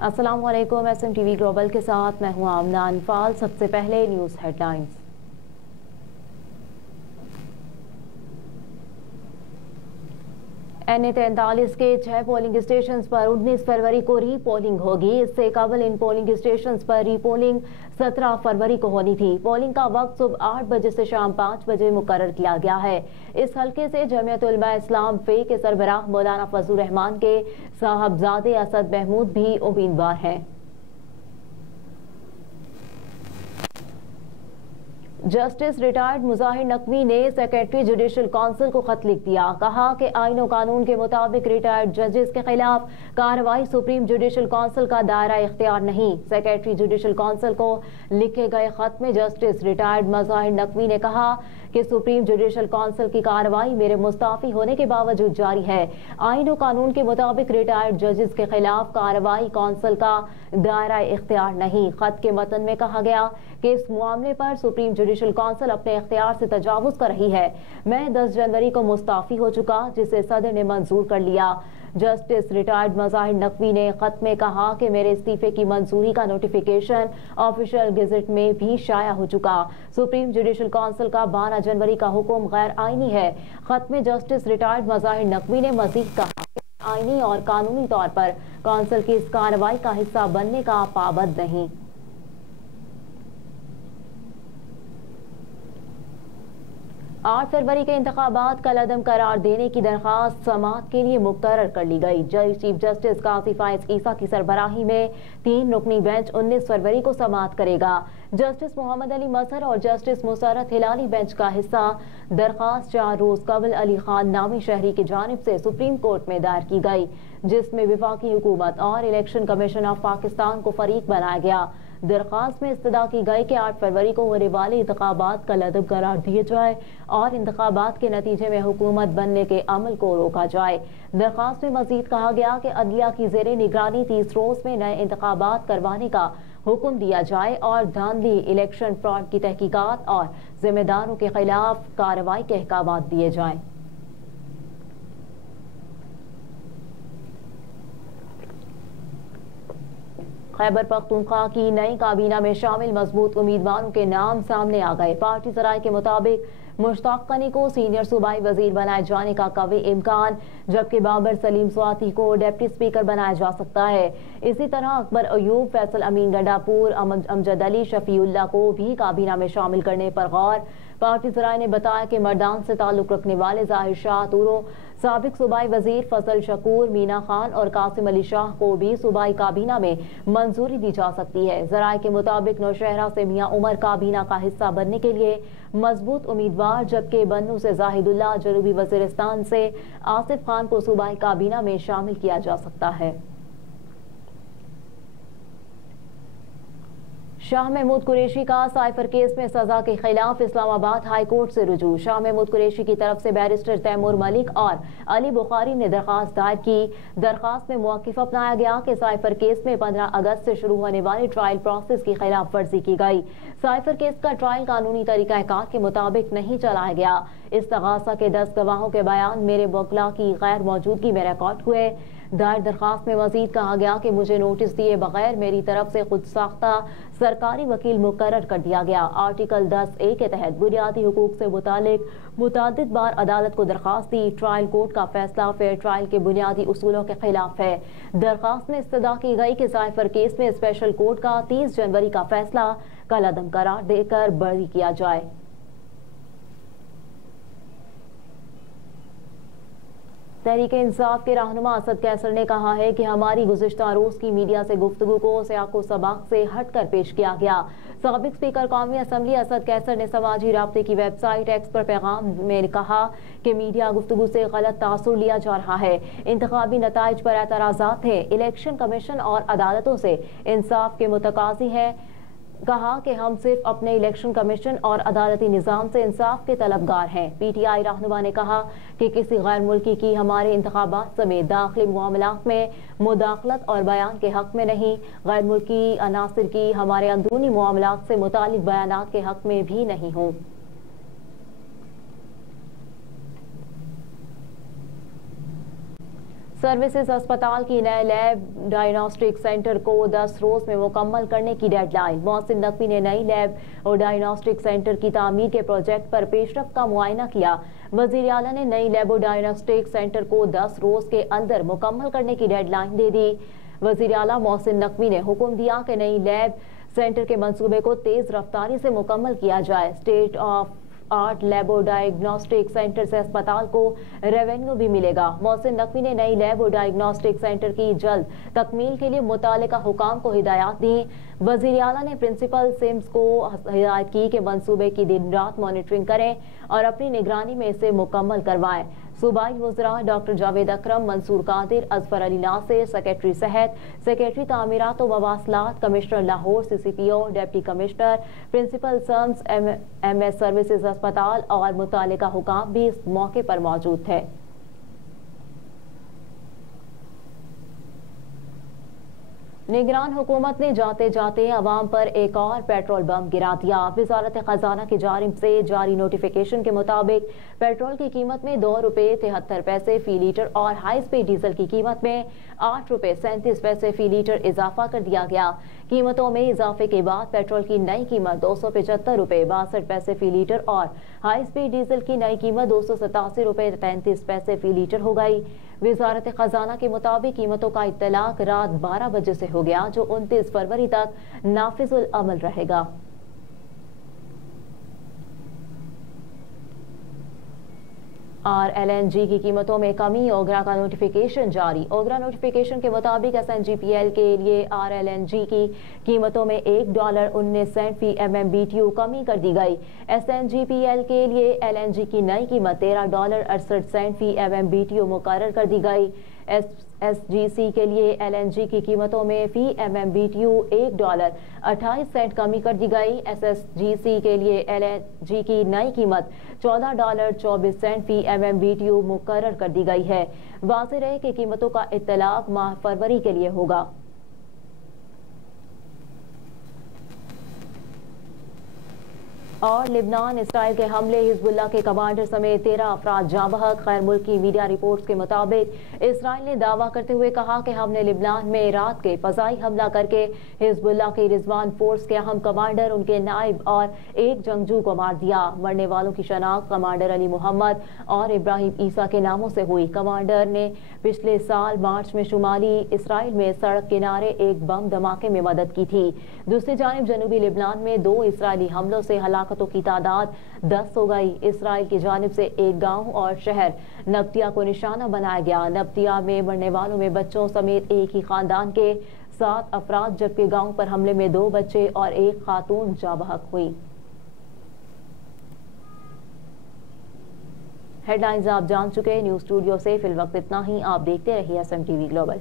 अस्सलाम वालेकुम। SMTV global के साथ मैं हूं आमना अनफाल। सबसे पहले न्यूज़ हेडलाइंस। NA43 के 6 पोलिंग स्टेशन पर 19 फरवरी को री पोलिंग होगी। इससे कबल इन पोलिंग स्टेशन पर री पोलिंग 17 फरवरी को होनी थी। पोलिंग का वक्त सुबह 8 बजे से शाम 5 बजे मुकर्रर किया गया है। इस हल्के से जमीयत उलमा इस्लाम फे के सरबराह मौलाना फजलुर रहमान के साहबजादे असद महमूद भी उम्मीदवार हैं। जस्टिस रिटायर्ड मुजाहिर नकवी ने सेक्रेटरी जुडिशल काउंसिल को खत लिख दिया। कहा कि आईन और कानून के मुताबिक रिटायर्ड जजेस के खिलाफ कार्रवाई सुप्रीम जुडिशल काउंसिल का दायरा इख्तियार नहीं। सेक्रेटरी जुडिशल काउंसिल को लिखे गए खत में जस्टिस रिटायर्ड मुजाहिर नकवी ने कहा कि सुप्रीम जुडिशल काउंसिल की कार्रवाई मेरे मुस्ताफी होने के बावजूद जारी है। आईन और कानून के मुताबिक रिटायर्ड जजेस के खिलाफ कार्रवाई काउंसिल का दायरा इख्तियार नहीं। खत के मतन में कहा गया कि इस मामले पर सुप्रीम जुडिशल काउंसिल अपने इख्तियार से तजावुज कर रही है। मैं 10 जनवरी को मुस्ताफी हो चुका, जिसे सदर ने मंजूर कर लिया। जस्टिस रिटायर्ड मुजाहिर नकवी ने खत में कहा कि मेरे इस्तीफे की मंजूरी का नोटिफिकेशन ऑफिशियल गेजेट में भी शाया हो चुका। सुप्रीम जुडिशल काउंसिल का 12 जनवरी का हुक्म गैर आईनी है। खत में जस्टिस रिटायर्ड मुजाहिर नकवी ने मजीद कहा कि आईनी और कानूनी तौर पर काउंसिल की इस कार्रवाई का हिस्सा बनने का पाबंद नहीं। 8 फरवरी के इंतखाबात कल अदम करार देने की दरखास्त समाअत के लिए मुकर्रर कर ली गई। चीफ जस्टिस काजी फाइज ईसा की सरबराही में 3 रुकनी बेंच 19 फरवरी को समाअत करेगा। जस्टिस मोहम्मद अली मजहर और जस्टिस मुसरत हिलाली बेंच का हिस्सा दरखास्त 4 रोज कबल अली खान नामी शहरी की जानिब से सुप्रीम कोर्ट में दायर की गई, जिसमें विफाकी हुकूमत और इलेक्शन कमीशन ऑफ पाकिस्तान को फरीक बनाया गया। दरखास्त में इस्तदा की गई कि 8 फरवरी को होने वाले इंतखाबात कल अदम करार दिए जाए और इंतखाबात के नतीजे में हुकूमत बनने के अमल को रोका जाए। दरखास्त में मजीद कहा गया कि अदलिया की जेरे निगरानी 30 रोज में नए इंतखाबात करवाने का हुक्म दिया जाए और धांधली इलेक्शन फ्रॉड की तहकीकात और जिम्मेदारों के खिलाफ कार्रवाई के अहकाम दिए जाएं। खैबर पख्तूनख्वा की नई काबीना में शामिल मजबूत उम्मीदवारों के नाम सामने आ गए। पार्टी ज़राए के मुताबिक मुश्ताक कनी को सीनियर सूबाई वजीर बनाए जाने का कवी इम्कान, जबकि बाबर सलीम स्वाति को डिप्टी स्पीकर बनाया जा सकता है। इसी तरह अकबर अयूब, फैसल अमीन गंडापुर, अमजद अली, शफीउल्लाह को भी काबीना में शामिल करने पर गौर। पार्टी ज़राए ने बताया कि मर्दान से ताल्लुक रखने वाले जाहिर शाह तुरो, साबिक सूबाई वजीर फजल शकूर, मीना खान और कासिम अली शाह को भी सूबाई काबीना में मंजूरी दी जा सकती है। ज़राए के मुताबिक नौशहरा से मियां उमर काबीना का हिस्सा बनने के लिए मजबूत उम्मीदवार, जबकि बन्नू से जाहिदुल्लाह, जनूबी वजीरिस्तान से आसिफ खान को सूबाई काबीना में शामिल किया जा सकता है। शाह महमूद कुरैशी का साइफर केस में सजा के खिलाफ इस्लामाबाद हाई कोर्ट से रुजू। शाह महमूद कुरैशी की तरफ से बैरिस्टर तैमूर मलिक और अली बुखारी ने दरखास्त दायर की। दरखास्त में मौक़िफ़ अपनाया गया कि साइफर केस में 15 अगस्त से शुरू होने वाली ट्रायल प्रोसेस की खिलाफ वर्जी की गई। साइफर केस का ट्रायल कानूनी तरीक़ाकार के मुताबिक नहीं चलाया गया। इस्तग़ासा के 10 गवाहों के बयान मेरे वकला की गैर मौजूदगी में रिकॉर्ड हुए। दायर दरखास्त में मजीद कहा गया कि मुझे नोटिस दिए बगैर मेरी तरफ से खुद साख्ता सरकारी वकील मुकर्रर कर दिया गया। आर्टिकल 10A के तहत बुनियादी हुकूक से मुतालिक मुतअद्दिद बार अदालत को दरखास्त दी। ट्रायल कोर्ट का फैसला फेयर ट्रायल के बुनियादी उसूलों के खिलाफ है। दरखास्त में इस्तदा की गई कि साइफर केस में स्पेशल कोर्ट का 30 जनवरी का फैसला कल अदम करार देकर बरी किया जाए। तहरीक इंसाफ के रहनुमा असद कैसर ने कहा है कि हमारी गुज़िश्ता रोज की मीडिया से गुफ्तगू को सियाको सबाक से हट कर पेश किया गया। साबिक स्पीकर कौमी असम्बली असद कैसर ने समाजी राब्ते की वेबसाइट एक्स पर पैगाम में कहा कि मीडिया गुफ्तगू से गलत तासुर लिया जा रहा है। इंतखाबी नताइज पर एतराज़ात थे। इलेक्शन कमीशन और अदालतों से इंसाफ के मुतकाज़ी है। कहा कि हम सिर्फ अपने इलेक्शन कमीशन और अदालती निज़ाम से इंसाफ के तलबगार हैं। PTI रहनुमा ने कहा कि किसी गैर मुल्की की हमारे इंतखाबात समेत दाखिली मामलात में मुदाखलत और बयान के हक में नहीं, गैर मुल्की अनासिर की हमारे अंदरूनी मामलात से मुतालिक बयानात के हक में भी नहीं हों। सर्विसेज अस्पताल की नए लैब डायग्नोस्टिक सेंटर को 10 रोज में मुकम्मल करने की डेडलाइन। मोहसिन नकवी ने नई लैब और डायग्नोस्टिक सेंटर की तामीर के प्रोजेक्ट पर पेशरफ्त का मुआयना किया। वजीर आला ने नई लैब और डायग्नोस्टिक सेंटर को 10 रोज के अंदर मुकम्मल करने की डेडलाइन दे दी। वजीर आला मोहसिन नकवी ने हुक्म दिया कि नई लैब सेंटर के मंसूबे को तेज रफ्तारी से मुकम्मल किया जाए। स्टेट ऑफ आर्ट लैब और डायग्नोस्टिक सेंटर से अस्पताल को रेवेन्यू भी मिलेगा। मोहसिन नकवी ने नई लैब और डायग्नोस्टिक सेंटर की जल्द तकमील के लिए मुतालिका हुकाम को हिदायत दी। वजीर आला ने प्रिंसिपल सिम्स को हिदायत की कि मंसूबे की दिन रात मॉनिटरिंग करें और अपनी निगरानी में इसे मुकम्मल करवाएं। सूबाई वज़रा डॉक्टर जावेद अकरम, मंसूर कादिर, अजफर अली नासिर, सेक्रेटरी सेहत, सेक्रेटरी तामीरात व मवासलात, commissioner Lahore, CCPO, deputy commissioner, principal SIMS, MS services अस्पताल और मुतालिका हुकाम भी इस मौके पर मौजूद थे। निगरान हुकूमत ने जाते जाते अवाम पर एक और पेट्रोल बम गिरा दिया। वजारत खजाना की जानिब से जारी नोटिफिकेशन के मुताबिक पेट्रोल की कीमत में 2 रुपये 73 पैसे फी लीटर और हाई स्पीड डीजल की कीमत में 8 रुपये 37 पैसे फी लीटर इजाफा कर दिया गया। कीमतों में इजाफे के बाद पेट्रोल की नई कीमत 275 रुपये 62 पैसे फी लीटर और हाई स्पीड डीजल की नई कीमत 287 रुपये 33 पैसे फी लीटर हो गई। वजारत खजाना के मुताबिक कीमतों का इत्तलाक रात 12 बजे से हो गया, जो 29 फरवरी तक नाफिजुल अमल रहेगा। और LNG की कीमतों में कमी, ओगरा का नोटिफिकेशन जारी। ओगरा नोटिफिकेशन के मुताबिक SNGPL के लिए RLNG की कीमतों में $1.19 फी MMBTU कमी कर दी गई। SNGPL के लिए LNG की नई कीमत $13.68 फी MMBTU मुकर्रर कर दी गई। SGC के लिए LNG की कीमतों में फी MMBTU $1.28 कमी कर दी गई। SSGC के लिए LNG की नई कीमत $14.24 फी MMBTU मुकर्रर कर दी गई है। वाज़ेह रहे कि कीमतों का इत्तलाक माह फरवरी के लिए होगा। और लिबनान इसराइल के हमले, हिजबुल्लाह के कमांडर समेत 13 अफराद जाँ बहक। खैर मुल्की मीडिया रिपोर्ट्स के मुताबिक इसराइल ने दावा करते हुए कहा कि हमने लिबनान में रात के फजाई हमला करके हिजबुल्लाह की रिजवान फोर्स के अहम कमांडर, उनके नायब और एक जंगजू को मार दिया। मरने वालों की शनाख्त कमांडर अली मोहम्मद और इब्राहिम ईसा के नामों से हुई। कमांडर ने पिछले साल मार्च में शुमाली इसराइल में सड़क किनारे एक बम धमाके में मदद की थी। दूसरी जानिब जनूबी लिबनान में 2 इसराइली हमलों से हलाकतों की तादाद 10 हो गई। इसराइल की जानिब से एक गांव और शहर नब्तिया को निशाना बनाया गया। नब्तिया में मरने वालों में बच्चों समेत एक ही खानदान के 7 अफराद, जबकि गांव पर हमले में 2 बच्चे और एक खातून जाँ बहक हुई। हेडलाइंस आप जान चुके। न्यूज स्टूडियो से फिल वक्त इतना ही। आप देखते रहिए SMTV ग्लोबल।